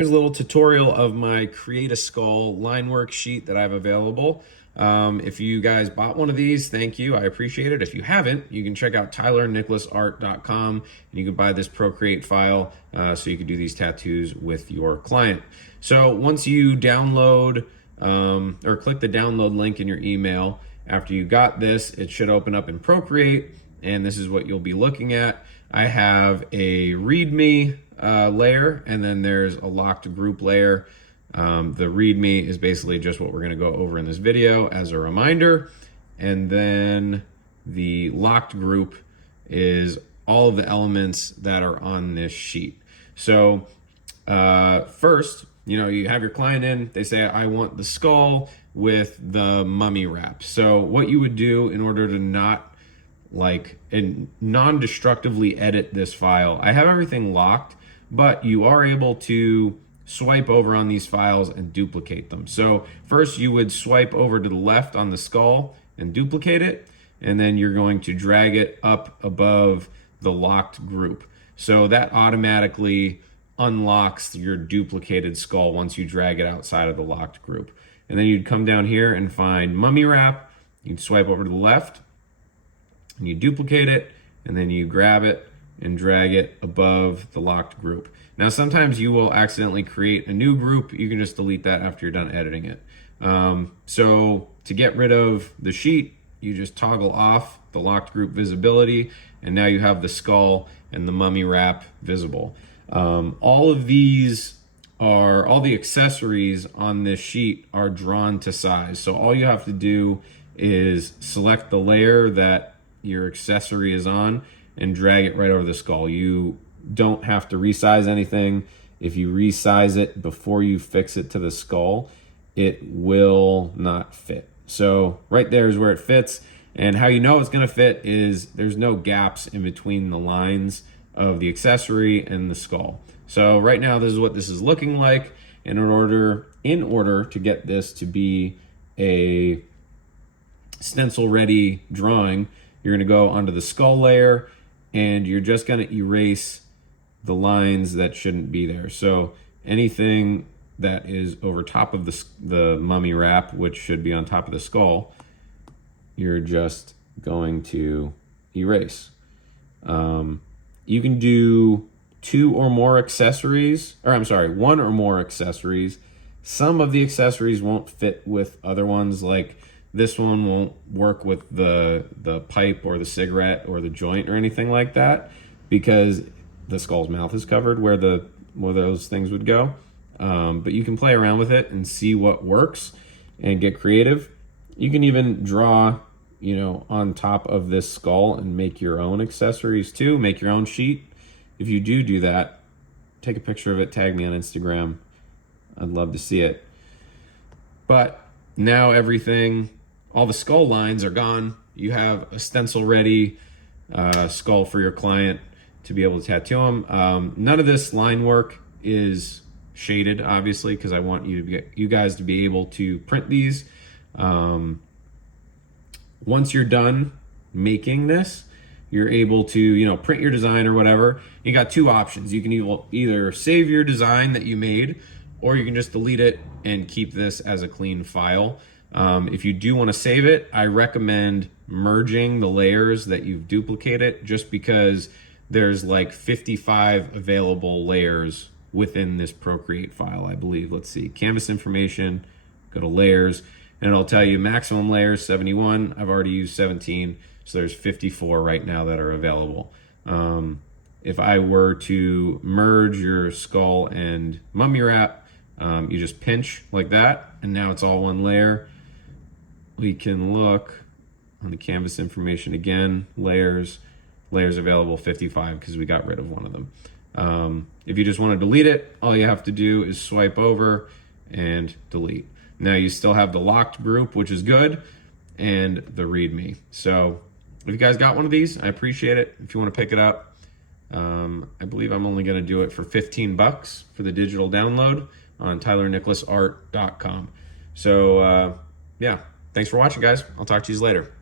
Here's a little tutorial of my Create a Skull line worksheet that I have available. If you guys bought one of these, thank you. I appreciate it. If you haven't, you can check out tylernicholasart.com and you can buy this Procreate file so you can do these tattoos with your client. So once you download or click the download link in your email, after you got this, it should open up in Procreate, and this is what you'll be looking at. I have a README layer, and then there's a locked group layer. The README is basically just what we're going to go over in this video as a reminder, and then the locked group is all of the elements that are on this sheet. So first, you have your client in, they say, I want the skull with the mummy wrap. So what you would do in order to not non-destructively edit this file, I have everything locked, but you are able to swipe over on these files and duplicate them. So first you would swipe over to the left on the skull and duplicate it, and then you're going to drag it up above the locked group. So that automatically unlocks your duplicated skull once you drag it outside of the locked group. And then you'd come down here and find mummy wrap. You'd swipe over to the left and you duplicate it, and then you grab it and drag it above the locked group. Now, sometimes you will accidentally create a new group. You can just delete that after you're done editing it. So to get rid of the sheet, you just toggle off the locked group visibility, and now you have the skull and the mummy wrap visible. All the accessories on this sheet are drawn to size. So all you have to do is select the layer that your accessory is on and drag it right over the skull. You don't have to resize anything. If you resize it before you fix it to the skull, it will not fit. So right there is where it fits. And how you know it's going to fit is there's no gaps in between the lines of the accessory and the skull. So right now, this is what this is looking like. And in order to get this to be a stencil ready drawing, you're going to go onto the skull layer and you're just going to erase the lines that shouldn't be there. So anything that is over top of the mummy wrap, which should be on top of the skull, you're just going to erase. You can do one or more accessories. Some of the accessories won't fit with other ones, like this one won't work with the pipe or the cigarette or the joint or anything like that, because the skull's mouth is covered where those things would go. But you can play around with it and see what works and get creative. You can even draw, on top of this skull and make your own accessories too, make your own sheet. If you do that, take a picture of it, tag me on Instagram. I'd love to see it. But now all the skull lines are gone. You have a stencil ready skull for your client to be able to tattoo them. None of this line work is shaded, obviously, because I want you guys to be able to print these. Once you're done making this, you're able to, print your design or whatever. You got two options. You can either save your design that you made, or you can just delete it and keep this as a clean file. If you do want to save it, I recommend merging the layers that you've duplicated, just because there's like 55 available layers within this Procreate file, I believe. Let's see, canvas information, go to layers, and it'll tell you maximum layers 71. I've already used 17, so there's 54 right now that are available. If I were to merge your skull and mummy wrap, you just pinch like that, and now it's all one layer. We can look on the canvas information again, layers available 55 because we got rid of one of them. If you just want to delete it, all you have to do is swipe over and delete. Now you still have the locked group, which is good, and the README. So if you guys got one of these, I appreciate it. If you want to pick it up, I believe I'm only going to do it for 15 bucks for the digital download on tylernicholasart.com. So yeah, thanks for watching, guys. I'll talk to you later.